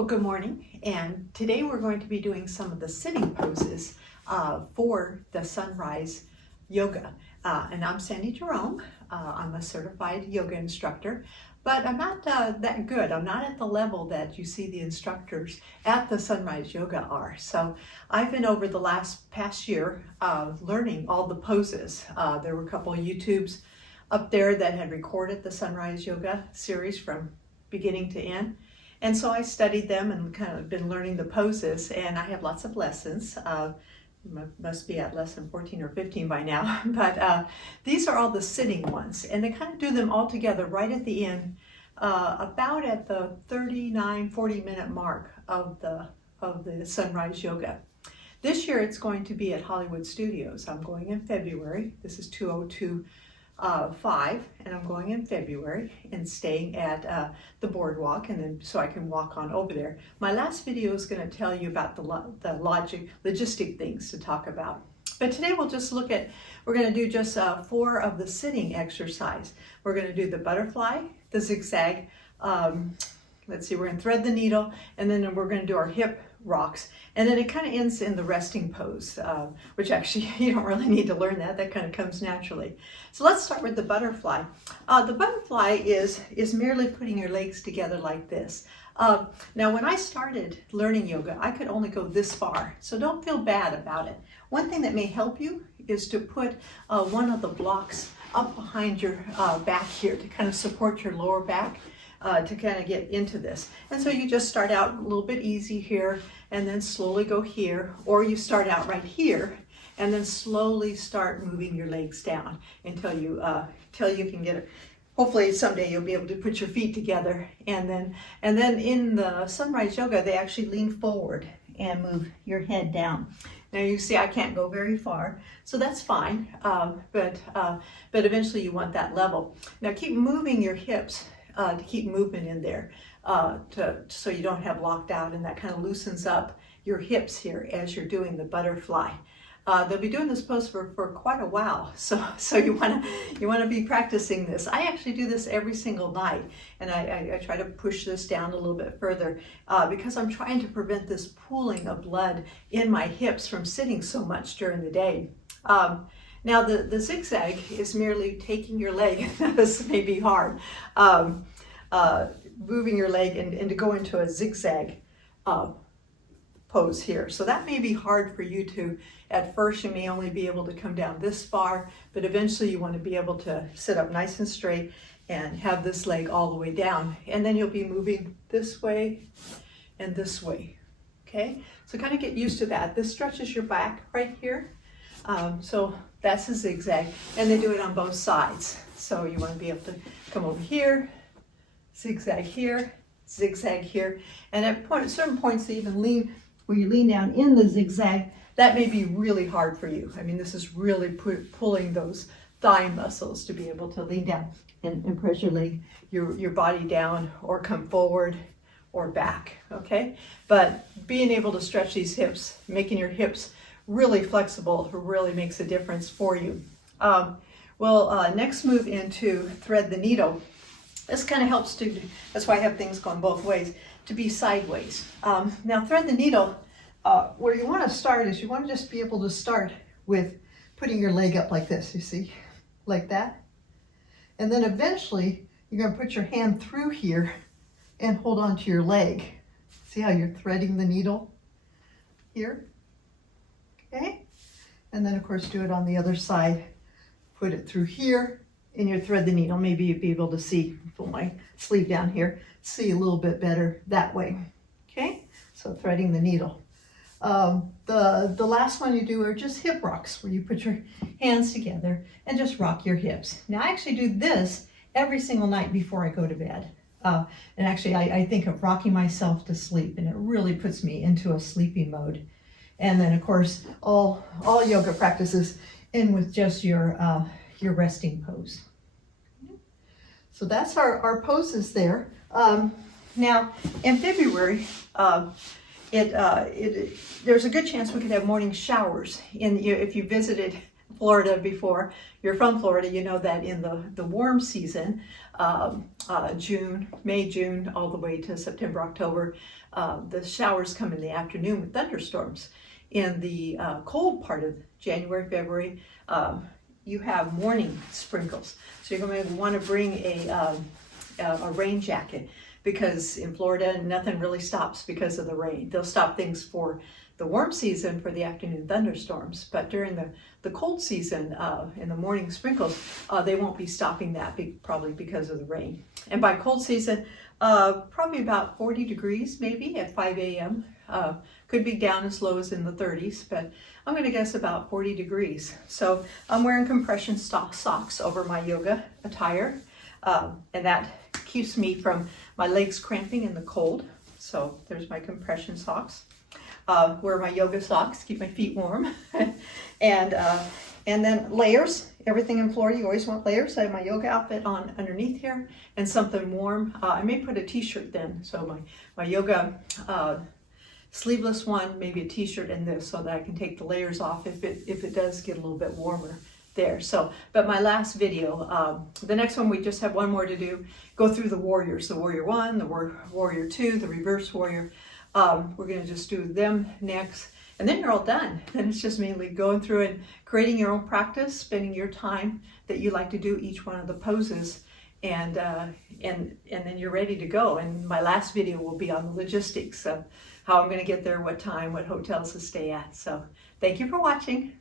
Well, good morning, and today we're going to be doing some of the sitting poses for the sunrise yoga. And I'm Sandi Jerome. I'm a certified yoga instructor, but I'm not that good. I'm not at the level that you see the instructors at the sunrise yoga are. So I've been over the past year learning all the poses. There were a couple of YouTubes up there that had recorded the sunrise yoga series from beginning to end. And so I studied them and kind of been learning the poses, and I have lots of lessons. Must be at lesson 14 or 15 by now, but these are all the sitting ones, and they kind of do them all together right at the end, about at the 40 minute mark of the sunrise yoga. This year it's going to be at Hollywood Studios. I'm going in February. This is 2025, and I'm going in February and staying at the boardwalk, and then so I can walk on over there. My last video is going to tell you about the logistic things to talk about. But today we're going to do just 4 of the sitting exercise. We're going to do the butterfly, the zigzag, let's see, we're going to thread the needle, and then we're going to do our hip rocks, and then it kind of ends in the resting pose, which actually you don't really need to learn that kind of comes naturally. So let's start with the butterfly. The butterfly is merely putting your legs together like this. Now when I started learning yoga, I could only go this far, so don't feel bad about it. One thing that may help you is to put one of the blocks up behind your back here to kind of support your lower back. To kind of get into this. And so you just start out a little bit easy here and then slowly go here, or you start out right here and then slowly start moving your legs down until you can get it. Hopefully someday you'll be able to put your feet together, and then in the sunrise yoga they actually lean forward and move your head down. Now you see I can't go very far, so that's fine, but eventually you want that level. Now keep moving your hips to keep movement in there, so you don't have locked out, and that kind of loosens up your hips here as you're doing the butterfly. They'll be doing this pose for quite a while, so you want to be practicing this. I actually do this every single night, and I try to push this down a little bit further because I'm trying to prevent this pooling of blood in my hips from sitting so much during the day. Now the zigzag is merely taking your leg, this may be hard, moving your leg and to go into a zigzag pose here. So that may be hard for you to, at first you may only be able to come down this far, but eventually you want to be able to sit up nice and straight and have this leg all the way down. And then you'll be moving this way and this way, okay? So kind of get used to that. This stretches your back right here. So that's a zigzag, and they do it on both sides. So you want to be able to come over here, zigzag here, and at certain points they even lean, where you lean down in the zigzag. That may be really hard for you. I mean, this is really pulling those thigh muscles to be able to lean down and press your body down, or come forward or back, okay? But being able to stretch these hips, making your hips really flexible, really makes a difference for you. Next move into thread the needle. This kind of helps to, that's why I have things going both ways, to be sideways. Now thread the needle, where you want to start is you want to just be able to start with putting your leg up like this, you see, like that. And then eventually you're going to put your hand through here and hold on to your leg. See how you're threading the needle here? Okay, and then of course do it on the other side. Put it through here and you thread the needle. Maybe you'd be able to see, pull my sleeve down here, see a little bit better that way. Okay, so threading the needle. The last one you do are just hip rocks, where you put your hands together and just rock your hips. Now I actually do this every single night before I go to bed. And actually I think of rocking myself to sleep, and it really puts me into a sleeping mode. And then of course, all yoga practices end with just your resting pose. So that's our poses there. Now in February, there's a good chance we could have morning showers if you visited Florida before. You're from Florida, you know that in the warm season, May, June, all the way to September, October, the showers come in the afternoon with thunderstorms. In the cold part of January, February, you have morning sprinkles. So you're going to want to bring a rain jacket, because in Florida, nothing really stops because of the rain. They'll stop things for the warm season for the afternoon thunderstorms, but during the cold season, in the morning sprinkles, they won't be stopping that, probably because of the rain. And by cold season, probably about 40 degrees maybe at 5 a.m. Could be down as low as in the 30s, but I'm going to guess about 40 degrees. So I'm wearing compression socks over my yoga attire, and that keeps me from my legs cramping in the cold. So there's my compression socks. Wear my yoga socks, keep my feet warm. and then layers. Everything in Florida, you always want layers. I have my yoga outfit on underneath here and something warm. I may put a t-shirt then. So my yoga sleeveless one, maybe a t-shirt in this, so that I can take the layers off if it does get a little bit warmer there. So, but my last video, the next one, we just have one more to do. Go through the warriors, the warrior 1, the warrior 2, the reverse warrior. We're going to just do them next, and then you're all done. Then it's just mainly going through and creating your own practice, spending your time that you like to do each one of the poses, and then you're ready to go. And my last video will be on the logistics of how I'm going to get there, what time, what hotels to stay at. So thank you for watching.